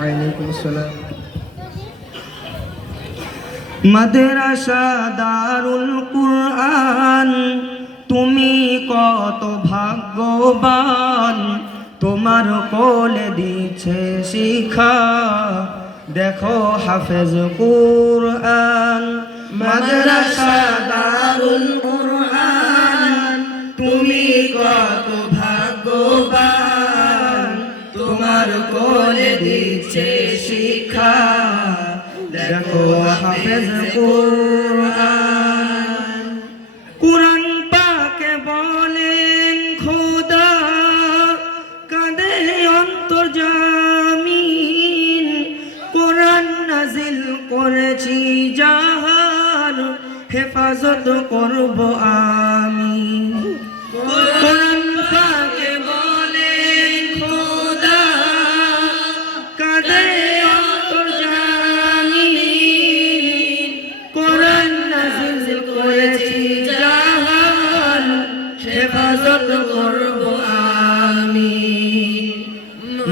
ওয়ালাইকুম আসসালাম। মাদ্রাসা দারুল কুরআন তুমি কত ভাগ্যবান, তোমার কোলে দিচ্ছে শিক্ষা দেখো হাফেজ কুরআন। মাদ্রাসা দারুল কুরআন তুমি কত ভাগ্যবান, তোমার কোলে দিচ্ছে শিক্ষা দেখো হাফেজ কুরআন। কুরআন পাকে বলেন খোদা কাঁদে অন্তর্জামিন, কোরআন নাজিল করেছি যাহার হেফাজত করব আমি। কোরআন পাকে বলেন খোদা কাঁদে অন্তর্জামিন, কোরআন নাজিল করেছি যাহার হেফাজত করব আমি।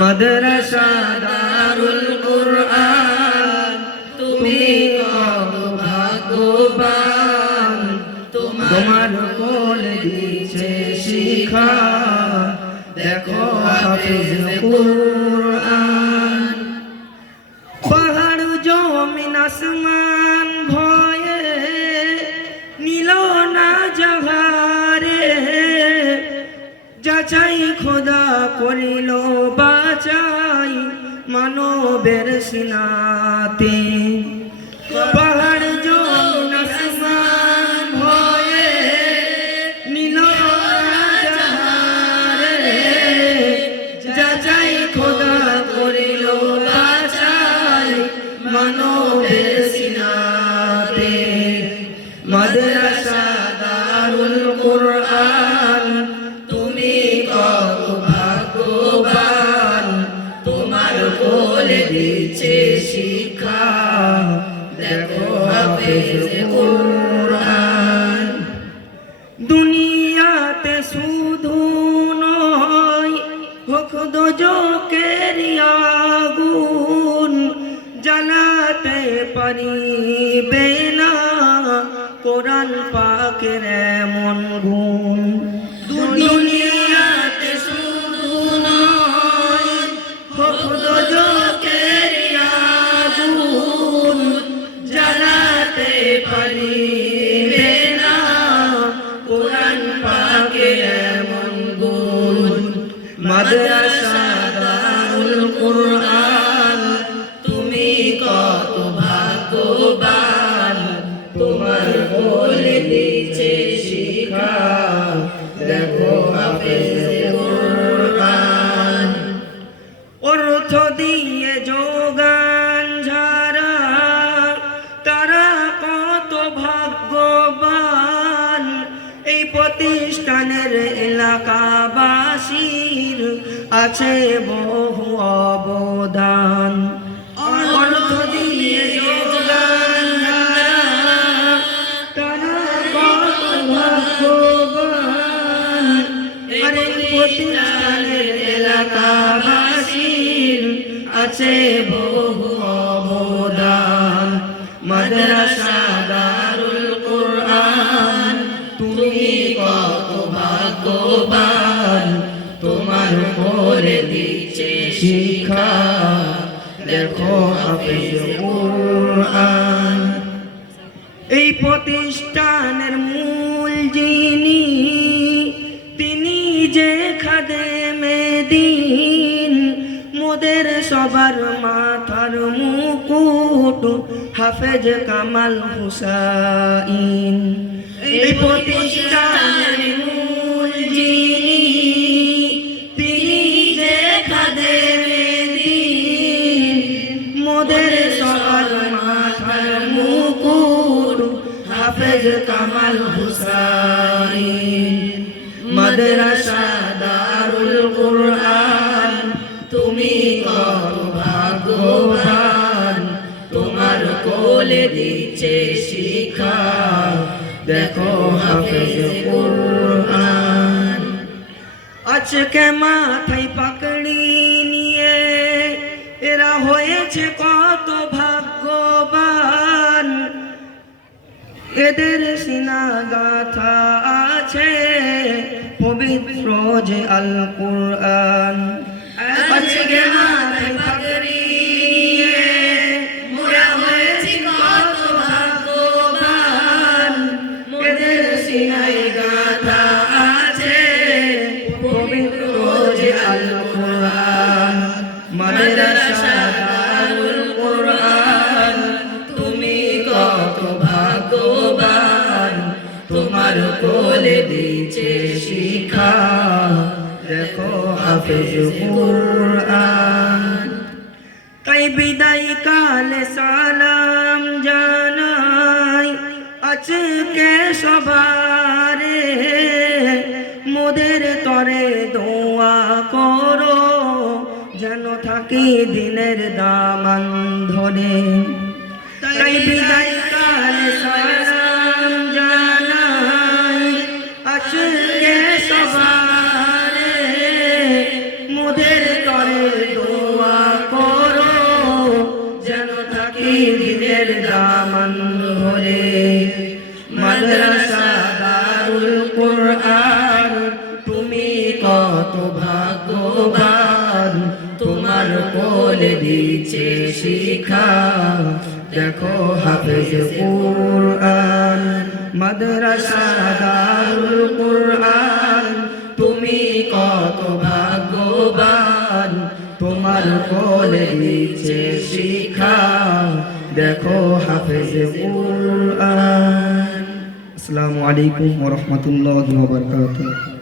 মাদ্রাসা দারুল কুরআন তুমি কত ভাগ্যবান, তোমার কোলে দিচ্ছে শিক্ষা দেখো হাফেজ কুরআন। পাহাড় জমিন আসমান ভয়ে নিল না জাহারে, যাচাই খোদা করিল বাচাই মানবের সিনাতে। পাহাড় জমিন আসমান ভয়ে নিল না জাহারে, যাচাই খোদা করিল বাচাই মানবের সিনাতে। মাদ্রাসা দারুল কুরআন তুমি কত ভাগ্যবান, তোমার কোলে দিচ্ছে শিক্ষা দেখো হাফেজ কুরআন। দুনিয়াতে শুধু নয় হোক দোজখের আগুন, জ্বালাতে পারিবে না কোরআন পাকের এমন গুণ। দুনিয়াতে শুধু নয় হোক দোজখের আগুন, জ্বালাতে পারিবে না কোরআন পাকের এমন গুণ। মাদ্রাসা দারুল কুরআন তুমি কত ভাগ্যবান, তোমার কোলে দিচ্ছে শিক্ষা দেখো হাফেজ কুরআন। অর্থ দিয়ে যোগান যারা তারা কত ভাগ্যবান, এই প্রতিষ্ঠানের এলাকাবাসীর আছে বহু অবদান। অর্থ দিয়ে যোগান যারা তারা কত ভাগ্যবান, আর এই প্রতিষ্ঠানের এলাকাবাসীর আছে বহু অবদান। মাদ্রাসা দারুল কুরআন তুমি কত ভাগ্যবান, তোমার কোলে দিচ্ছে শিক্ষা দেখো হাফেজ কুরআন। এই প্রতিষ্ঠানের মূল যিনি তিনি যে খাদেমে দ্বীন, মোদের সবার মাথার মুকুট হাফেজ কামাল হুসাইন। এই প্রতিষ্ঠানের মূল যিনি তিনি যে খাদেমে দ্বীন, মোদের সবার মাথার মুকুট হাফেজ কামাল হুসাইন। মাদ্রাসা দারুল কুরআন তুমি কত ভাগ্যবান, তোমার কোলে দিচ্ছে শিক্ষা দেখো হাফেজ কুরআন। আজকে মাথায় পাকড়ি নিয়ে এরা হয়েছে কত ভাগ্যবান, এদের সিনা গাথা আছে পবিত্র যে আল কুরআন। আজকে মাথায় পাগড়ি নিয়ে মোরা হয়েছি কত ভাগ্যবান, এদের সিনায় গাথা আছে পবিত্র যে আল কুরআন। মাদ্রাসা দারুল কুরআন, তুমি কত ভাগ্যবান, তোমার কোলে দিচ্ছে শিক্ষা, দেখো হাফেজ কুরআন। তাই বিদায় কালে সালাম জানাই আজকে সবারে, মোদের তরে দোয়া করো যেন থাকি দিনের দামান ধরে। তাই বিদায় কালে সালাম জানাই আজকে সবারে, মোদের তরে দোয়া করো যেন থাকি দিনের দামান ধরে। মাদ্রাসা দারুল কুরআন, তুমি কত ভাগ্যবান, তোমার কোলে দিচ্ছে শিক্ষা, দেখো হাফেজ কুরআন। মাদ্রাসা দারুল কুরআন, তুমি কত ভাগ্যবান, তোমার কোলে দিচ্ছে শিক্ষা, দেখো হাফেজ কুরআন। আসসালামু আলাইকুম ওয়া রাহমাতুল্লাহি ওয়া বারাকাতুহু।